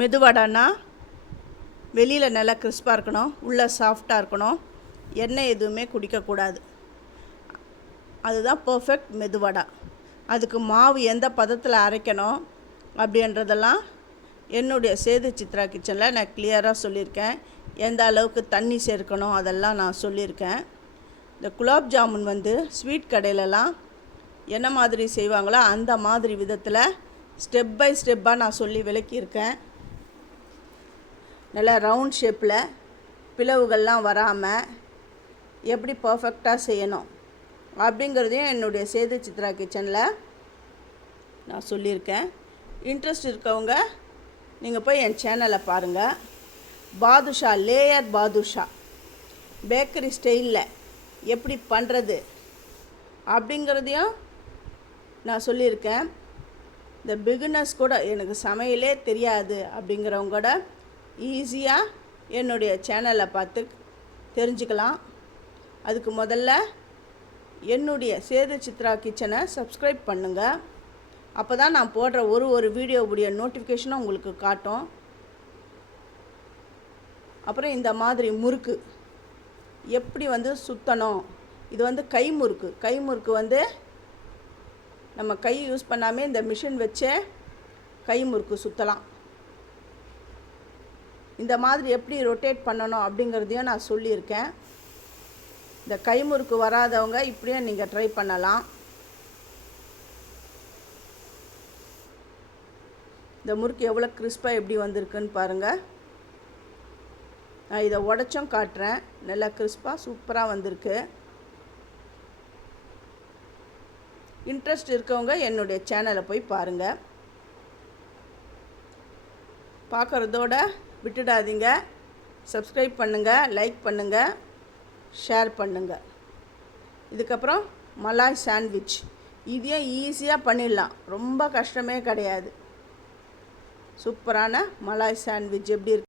மெதுவடைனா வெளியில் நல்லா கிறிஸ்பாக இருக்கணும், உள்ளே சாஃப்டாக இருக்கணும், எண்ணெய் எதுவுமே குடிக்கக்கூடாது. அதுதான் பர்ஃபெக்ட் மெதுவடை. அதுக்கு மாவு எந்த பதத்தில் அரைக்கணும் அப்படின்றதெல்லாம் என்னுடைய சேது சித்ரா கிச்சனில் நான் கிளியராக சொல்லியிருக்கேன். எந்த அளவுக்கு தண்ணி சேர்க்கணும் அதெல்லாம் நான் சொல்லியிருக்கேன். இந்த குலாப் ஜாமுன் ஸ்வீட் கடையிலலாம் என்ன மாதிரி செய்வாங்களோ அந்த மாதிரி விதத்தில் ஸ்டெப் பை ஸ்டெப்பாக நான் சொல்லி விளக்கியிருக்கேன். நல்லா ரவுண்ட் ஷேப்பில் பிளவுகள்லாம் வராமல் எப்படி பர்ஃபெக்டாக செய்யணும் அப்படிங்கிறதையும் என்னுடைய சேது சித்ரா கிச்சனில் நான் சொல்லியிருக்கேன். இன்ட்ரெஸ்ட் இருக்கவங்க நீங்கள் போய் என் சேனலை பாருங்கள். பாதுஷா, லேயர் பாதுஷா பேக்கரி ஸ்டைலில் எப்படி பண்ணுறது அப்படிங்கிறதையும் நான் சொல்லியிருக்கேன். இந்த பிகினர்ஸ் கூட எனக்கு சமையலே தெரியாது அப்படிங்கிறவங்க கூட ஈஸியாக என்னுடைய சேனலை பார்த்து தெரிஞ்சுக்கலாம். அதுக்கு முதல்ல என்னுடைய சேது சித்ரா கிச்சனை சப்ஸ்கிரைப் பண்ணுங்கள். அப்போ தான் நான் போடுற ஒரு வீடியோவுடைய நோட்டிஃபிகேஷனும் உங்களுக்கு காட்டும். அப்புறம் இந்த மாதிரி முறுக்கு எப்படி சுற்றணும், இது கை முறுக்கு. கை முறுக்கு நம்ம கை யூஸ் பண்ணாமல் இந்த மிஷின் வச்சே கை முறுக்கு சுற்றலாம். இந்த மாதிரி எப்படி ரொட்டேட் பண்ணணும் அப்படிங்கிறதையும் நான் சொல்லியிருக்கேன். இந்த கை முறுக்கு வராதவங்க இப்படியே நீங்கள் ட்ரை பண்ணலாம். இந்த முறுக்கு எவ்வளோ கிறிஸ்பாக எப்படி வந்திருக்குன்னு பாருங்கள். நான் இதை உடச்சும் காட்டுறேன். நல்லா கிறிஸ்பாக சூப்பராக வந்திருக்கு. இன்ட்ரெஸ்ட் இருக்கவங்க என்னுடைய சேனலை போய் பாருங்கள். பார்க்குறதோட விட்டுடாதீங்க. சப்ஸ்கிரைப் பண்ணுங்கள், லைக் பண்ணுங்கள், ஷேர் பண்ணுங்கள். இதுக்கப்புறம் மலாய் சாண்ட்விச், இதையும் ஈஸியாக பண்ணிடலாம், ரொம்ப கஷ்டமே கிடையாது. சூப்பரான மலாய் சாண்ட்விச் எப்படி இருக்கு